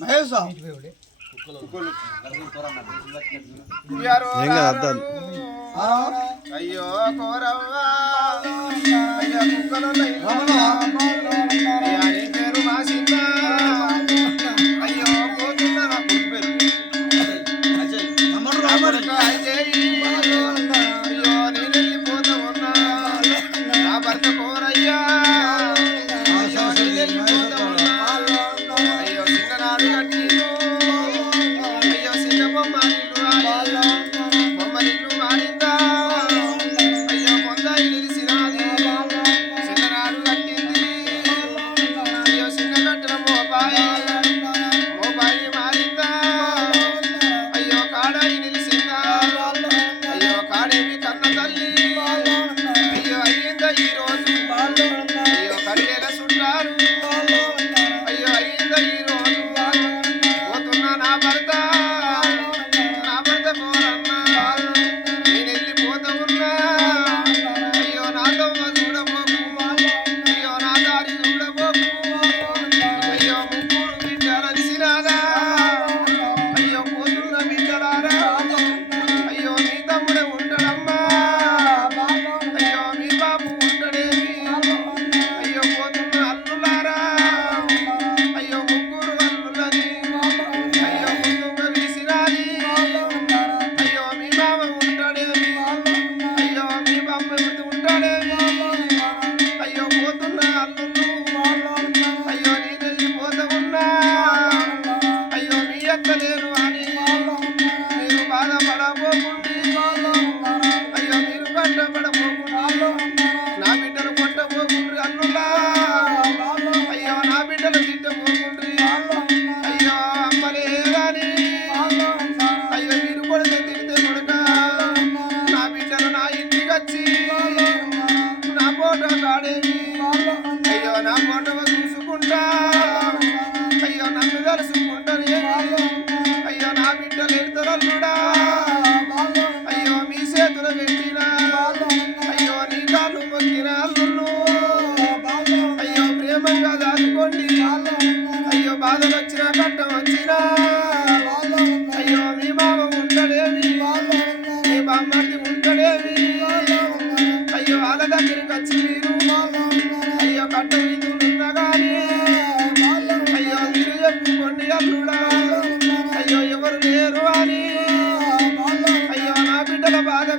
మహేష్ ఏం కదా అర్థాలు అయ్యో కోరవ్వా. అయ్యో కుక్కలు Ramana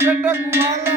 Cuba, la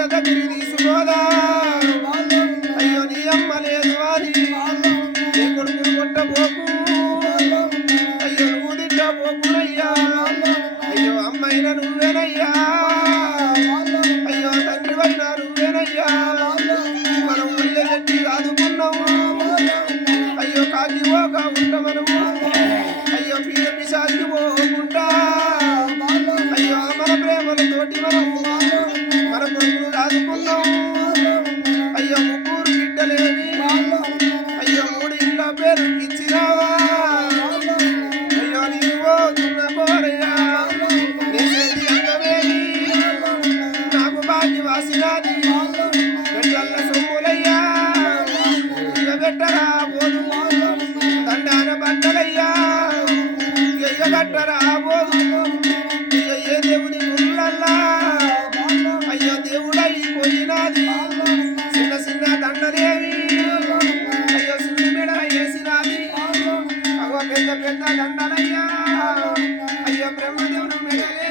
Maria da it. దండనయ్యా పెద్ద బ్రహ్మదేవుడు మెడలే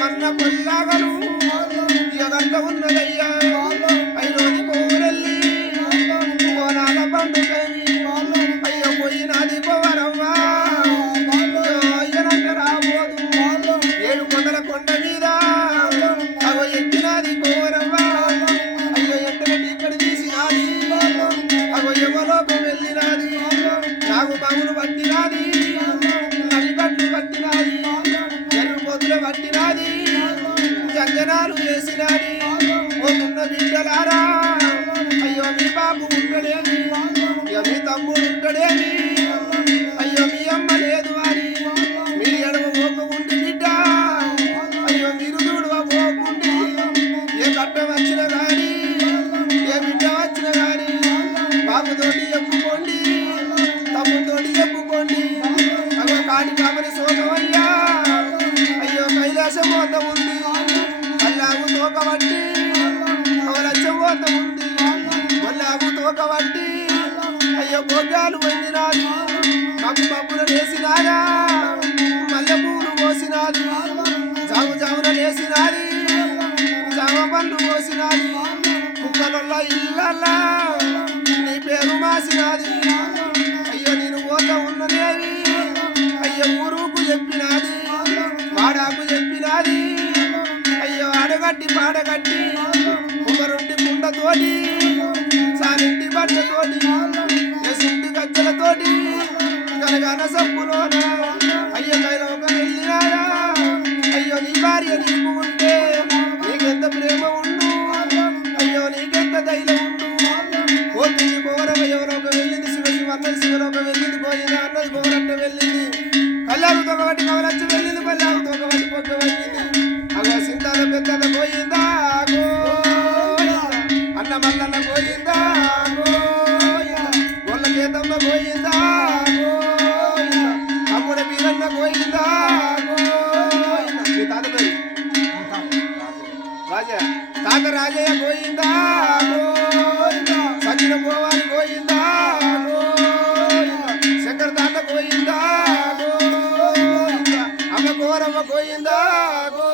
మన్న కొల్లాగను ఎగంట ఉన్నదయ్యా. అయినోది కోరెల్లి కోనాల పండుగని. అయ్యో పోయినాది కోవరవ్వా రాబోదు. ఏడు కొండల కొండ మీద. అవ ఎక్కినాది కోవరవ్వా బిడ్డలారా అయ్యో మీ బాబు ఉంటాడేమి ఇక మీ తమ్ముడు ఉంటాడేమి అయ్యో మీ అమ్మ లేదు అని మీరు ఎడమ పోక బిడ్డ. అయ్యో మీరు చూడు పోకుండి ఏ కట్ట వచ్చిన గాని ఏ బిడ్డ వచ్చిన గాని బాబుతోటి ఎప్పుడు భోగాలు వండినాది మబ్బు మబ్బున వేసినాదా మల్లె పూలు పోసినాది జాము జామున వేసినాది జామ పండ్లు పోసినాది కుక్కలలో ఇళ్ళల్లా నీ పేరు మాసినాది అయ్యో నేను పోత ఉన్నదేవి అయ్యో ఊరుకు చెప్పినాది వాడాకు చెప్పినాది అయ్యో ఆడగట్టి పాడగట్టి కుమ్మరుంటి కుండతోటి సానింటి బట్టతోటి గనగన సప్పులోన అయ్యో కైలోక వెళ్ళినారా రాజా పోయిందా సచిన పోవాలి పోయిందా గోయిందా? శంకర్ తాత పోయిందా గోయిందా? అమ్మ కోరమ్మ పోయిందా గోయిందా